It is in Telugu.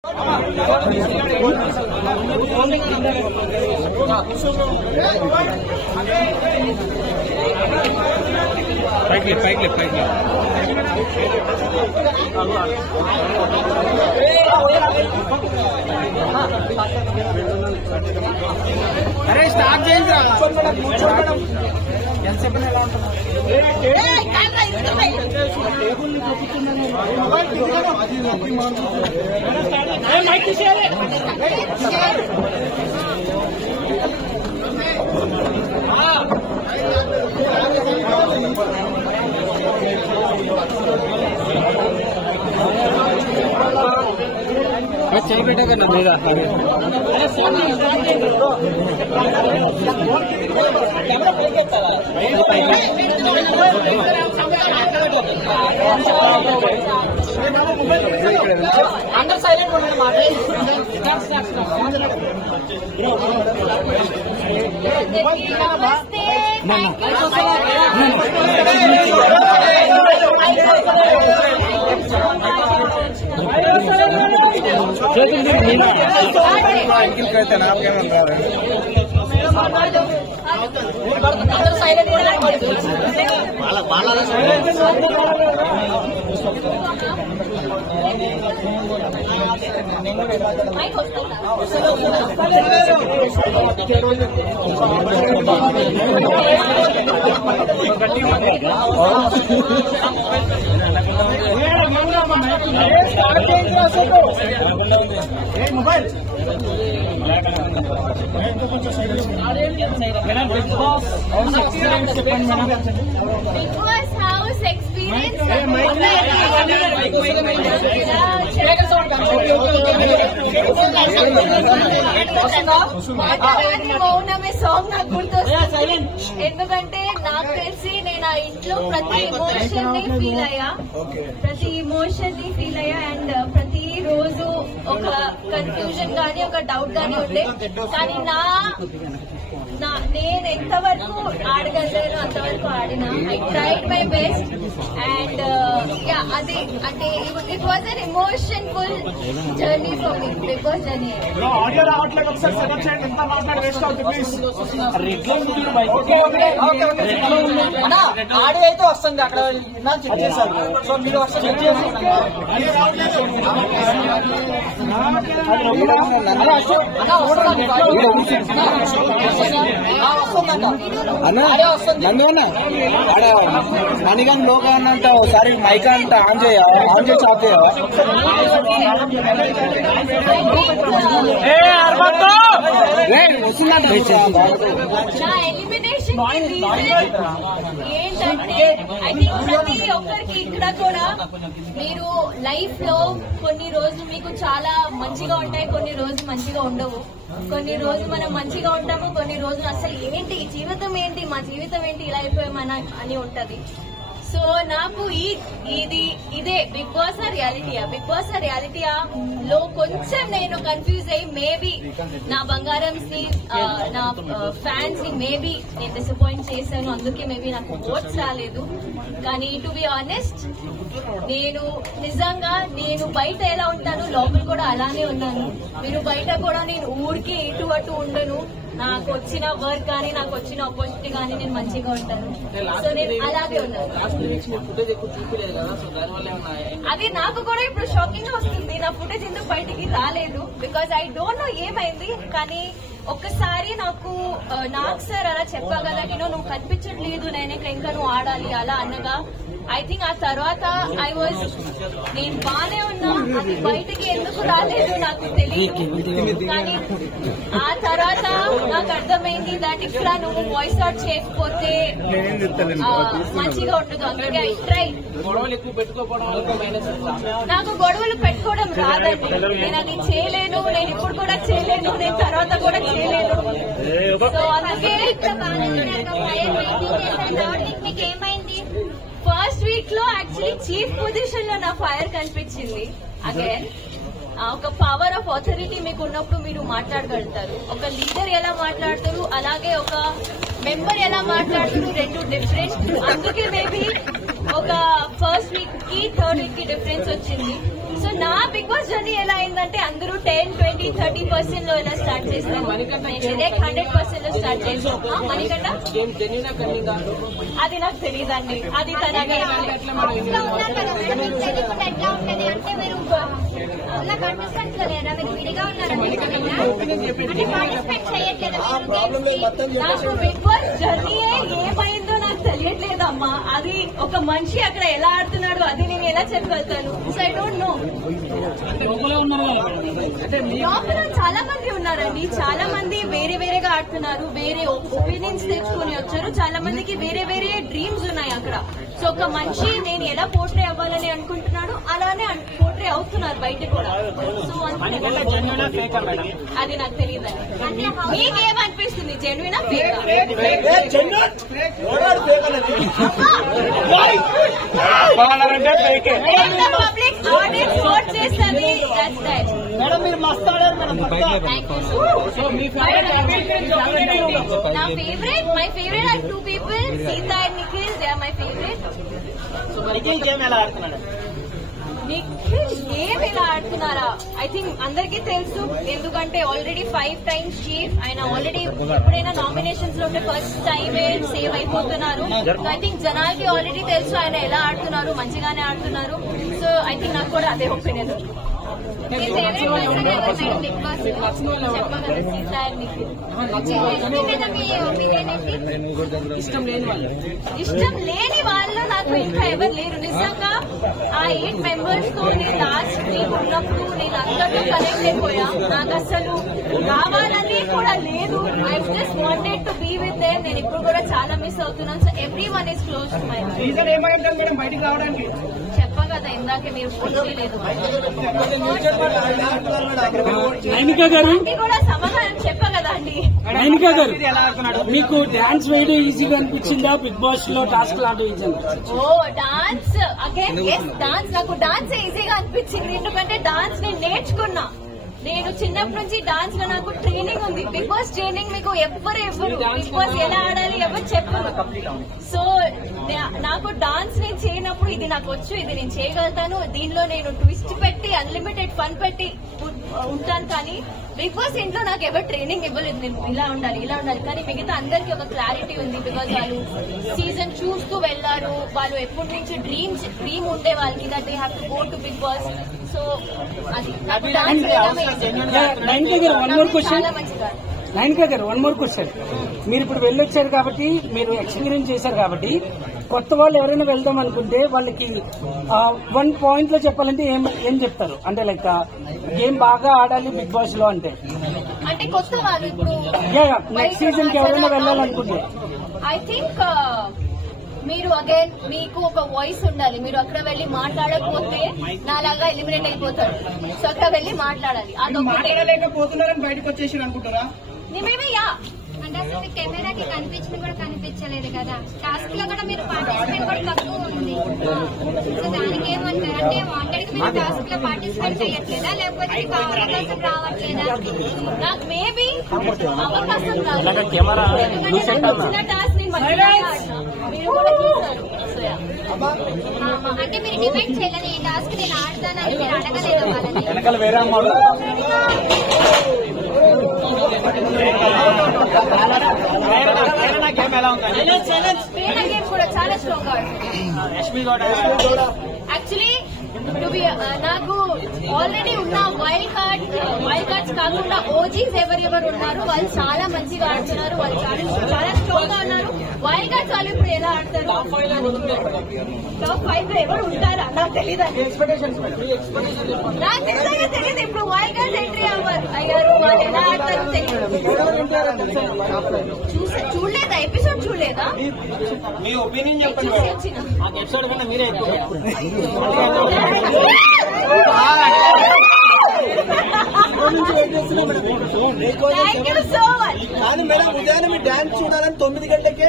अरे स्टार्ट చేయండి రా కూర్చోండి ఎంత చెప్పినా ఎలా ఉంటుంది ఏయ్ కెమెరా ఇస్తున్నా టేబుల్ ని కొట్టుకున్నాను ఏ మైక్ తీసేయాలి चाहिए बेटा का लगेगा अंदर साइलेंट होने mobile big boss house experience మౌనమే సాంగ్ నాకు గుర్తొస్తుంది ఎందుకంటే నాకు తెలిసి నేను ఆ ఇంట్లో ప్రతి ఇమోషన్ ని ఫీల్ అయ్యా అండ్ ప్రతి రోజు ఒక కన్ఫ్యూజన్ గానీ ఒక డౌట్ గానీ ఉండే కానీ నేను ఎంతవరకు ఆడగలను అంతవరకు ఆడిన I tried my best and అది అంటే it was an emotionful journey for me Bigg Boss journey audio రావట్లేదు ఒకసారి సెలెక్ట్ చేయండి ఎంత మాట్లాడి వేస్ట్ అవుతుంది ఆడియో అయితే వస్తుంది అక్కడ చెక్ చేశారు సో మీరు ఒకసారి చెక్ చేశారు మణిగన్ లోక అన్నంట ఒకసారి మైక్ అంట ఆన్ చేసి ఆఫ్ చేయవా వస్తుందంట ఏంటంటే ఐ థింక్ ప్రతి ఒక్కరికి ఇక్కడ కూడా మీరు లైఫ్ లో కొన్ని రోజులు మీకు చాలా మంచిగా ఉంటాయి కొన్ని రోజులు మంచిగా ఉండవు కొన్ని రోజులు మనం మంచిగా ఉంటాము కొన్ని రోజులు అసలు ఏంటి జీవితం ఏంటి మా జీవితం ఏంటి ఇలా అయిపోయామని అని ఉంటది సో నాకు ఇదే బిగ్ బాస్ రియాలిటీయా లో కొంచెం నేను కన్ఫ్యూజ్ అయ్యి మేబీ నా బంగారమ్స్ ని నా ఫ్యాన్స్ ని మేబీ నేను డిసప్పాయింట్ చేశాను అందుకే మేబీ నాకు ఓట్స్ రాలేదు కానీ టు బి ఆనెస్ట్ నేను నిజంగా నేను బయట ఎలా ఉంటాను లోపల కూడా అలానే ఉన్నాను మీరు బయట కూడా నేను ఊరికి ఇటు అటు ఉండను నాకు వచ్చిన వర్క్ కానీ నాకు వచ్చిన ఆపర్చునిటీ కానీ నేను మంచిగా ఉంటాను సో నేను అలాగే ఉన్నాను అది నాకు కూడా ఇప్పుడు షాకింగ్ గా వస్తుంది నా ఫుటేజ్ ఎందుకు బయటికి రాలేదు బికాజ్ ఐ డోంట్ నో ఏమైంది కానీ ఒక్కసారి నాకు సార్ అలా చెప్పగల నువ్వు కనిపించట్లేదు నేనే ఇంకా నువ్వు ఆడాలి అలా అనగా ఐ థింక్ ఆ తర్వాత నేను బానే ఉన్నా అది బయటికి ఎందుకు రాలేదు నాకు తెలియదు కానీ ఆ తర్వాత నాకు అర్థమైంది దాట్ ఇక్కడ నువ్వు వాయిస్ అవుట్ చేయకపోతే మంచిగా ఉండదు అందుకే ఐ ట్రై నాకు గొడవలు పెట్టుకోవడం రాదండి నేను అది చేయలేను నేను ఇప్పుడు కూడా చేయలేను నేను తర్వాత కూడా చేయలేను సో అందుకే మీకేమైంది ఫస్ట్ వీక్ లో యాక్చువల్లీ చీఫ్ పొజిషన్ లో నా ఫైర్ కనిపించింది అగైన్ ఒక పవర్ ఆఫ్ అథారిటీ మీకు ఉన్నప్పుడు మీరు మాట్లాడగలుగుతారు ఒక లీడర్ ఎలా మాట్లాడతారు అలాగే ఒక మెంబర్ ఎలా మాట్లాడతారు రెండు డిఫరెంట్ అందుకే మేబీ ఒక ఫస్ట్ వీక్ కి థర్డ్ వీక్ కి డిఫరెన్స్ వచ్చింది సో నా బిగ్ బాస్ జర్నీ ఎలా అయిందంటే అందరూ 10-20-30% లో ఎలా స్టార్ట్ చేస్తారు, 100% లో స్టార్ట్ చేస్తాను. మణికంట అది నాకు తెలియదండి, అది తనగా నాకు బిగ్ బాస్ జర్నీ ఏమైందో నాకు తెలియట్లేదమ్మా. అది ఒక మనిషి అక్కడ ఎలా ఆడుతున్నాడు అది నేను ఎలా చెప్పగలుగుతాను. So I don't know. లోపల చాలా మంది ఉన్నారండి, చాలా మంది వేరే వేరేగా ఆడుతున్నారు, వేరే ఒపీనియన్స్ తెచ్చుకొని వచ్చారు, చాలా మందికి వేరే వేరే డ్రీమ్స్ ఉన్నాయి అక్కడ. సో ఒక మనిషి నేను ఎలా పోర్ట్రే అవ్వాలని అనుకుంటున్నాడు అలానే పోర్ట్రే అవుతున్నారు బయట కూడా. సో అది నాకు తెలియదండి. మీకేమనిపిస్తుంది, జెన్యునా ఫేకా? పబ్లిక్ ఆడియన్స్ ఓట్ చేస్తుంది. My favourite are 2 people, Seeta and Nikhil. They are my favourite. Nikhil game ఎలా ఆడుతున్నారా? ఐ థింక్ అందరికీ తెలుసు, ఎందుకంటే ఆల్రెడీ 5 times చీఫ్ ఆయన. ఆల్రెడీ ఎప్పుడైనా నామినేషన్స్ లో ఉంటే ఫస్ట్ టైమే సేవ్ అయిపోతున్నారు. ఐ థింక్ జనాలకి ఆల్రెడీ తెలుసు ఆయన ఎలా ఆడుతున్నారు, మంచిగానే ఆడుతున్నారు. సో ఐ థింక్ నాకు కూడా అదే ఒపీనియన్. ఇష్టం లేని వాళ్ళు నాకు ఇంకా ఎవరు లేరు నిజంగా. ఆ 8 members తో నేను లాస్ట్ వీక్ ఉన్నప్పుడు నేను అందరితో కనెక్ట్ అయిపోయా. నాకు అసలు కావాలని కూడా లేదు. I just wanted to be with them. నేను ఇప్పుడు కూడా చాలా మిస్ అవుతున్నాను. So everyone is close to my heart. చెప్పా కదా ఇందాకే మీరు ఫోన్ చేయలేదు కూడా సమాధానం చెప్పా కదా అండి. నైనికా గారు, మీకు డాన్స్ వేయడం ఈజీగా అనిపించిందా బిగ్ బాస్ లో టాస్క్ లాంటివి? ఓ డాన్స్ అగైన్ ఎస్, డాన్స్ నాకు డాన్స్ ఈజీగా అనిపించింది. ఎందుకంటే డాన్స్ నేను నేర్చుకున్నా. నేను చిన్నప్పటి నుంచి డాన్స్ లో నాకు ట్రైనింగ్ ఉంది. బిగ్ బాస్ ట్రైనింగ్ మీకు ఎవ్వరు బిగ్ బాస్ ఎలా ఆడాలి ఎవరు చెప్పరు. సో నాకు డాన్స్ నేను చేయనప్పుడు ఇది నాకు వచ్చు, ఇది నేను చేయగలుగుతాను, దీనిలో నేను ట్విస్ట్ పెట్టి అన్లిమిటెడ్ ఫన్ పెట్టి ఉంటాను. కానీ బిగ్ బాస్ ఇంట్లో నాకు ఎవరు ట్రైనింగ్ ఇవ్వలేదు, నేను ఇలా ఉండాలి ఇలా ఉండాలి. కానీ మిగతా అందరికీ ఒక క్లారిటీ ఉంది. బికాజ్ వాళ్ళు సీజన్ చూస్తూ వెళ్లారు, వాళ్ళు ఎప్పటి నుంచి డ్రీమ్ ఉండే వాళ్ళకి that they have to go to Bigg Boss. So అది నైనికా గారు, 1 more question. మీరు ఇప్పుడు వెళ్ళొచ్చారు కాబట్టి, మీరు ఎక్స్పీరియన్స్ చేశారు కాబట్టి, కొత్త వాళ్ళు ఎవరైనా వెళ్దాం అనుకుంటే వాళ్ళకి 1 point లో చెప్పాలంటే ఏం చెప్తారు? అంటే లైక్ గేమ్ బాగా ఆడాలి బిగ్ బాస్ లో అంటే కొత్త వాళ్ళు ఇప్పుడు నెక్స్ట్ సీజన్ కి ఎవరైనా వెళ్ళాలనుకుంటే ఐ థింక్ మీరు అగైన్ మీకు ఒక వాయిస్ ఉండాలి. మీరు అక్కడ వెళ్లి మాట్లాడకపోతే నాలాగా ఎలిమినేట్ అయిపోతారు. సో అక్కడ వెళ్లి మాట్లాడాలి. మాట్లాడలేకపోతున్నారని బయటకు వచ్చేసి అనుకుంటారా? అంటే అసలు మీ కెమెరాకి కనిపించింది కూడా కనిపించలేదు కదా. టాస్క్ లో కూడా మీరు పార్టిసిపేట్ కూడా తక్కువ ఉంది. సో దానికి ఏమంటారు? అంటే వాంటెడ్ మీరు టాస్క్ లో పార్టిసిపేట్ చేయట్లేదా, లేకపోతే మీకు అవకాశం రావట్లేదా? నాకు మేబీ అవకాశం రాదు. అంటే మీరు డిమాండ్ చేయాలని ఈ టాస్క్ నేను ఆడతానని మీరు అడగలేదు వాళ్ళని. గేమ్ కూడా చాలా స్ట్రాంగ్ యాక్చువల్లీ. నాకు ఆల్రెడీ ఉన్న వైల్డ్ కార్డ్స్ కాకుండా ఓజీస్ ఎవరెవరు ఉన్నారు వాళ్ళు చాలా మంచిగా ఆడుతున్నారు, వాళ్ళు చాలా స్ట్రాంగ్ గా ఉన్నారు. వైల్డ్ కార్డ్స్ వాళ్ళు ఇప్పుడు ఎలా ఆడతారు? టాప్ 5 లో ఎవరు ఉంటారా నాకు తెలీదు. నాకు నిజంగా తెలియదు. ఇప్పుడు వైల్డ్ కార్డ్స్ ఎంట్రీ అయ్యారు, వాళ్ళు ఎలా ఆడతారు తెలియదు. చూడలేదా ఎపిసోడ్? చూడలేదా? మీ ఒపీనియన్ చెప్పండి. Thank you so much. కాదు మేడం, ఉదయాన్నే మీ డాన్స్ చూడాలని 9 గంటలకే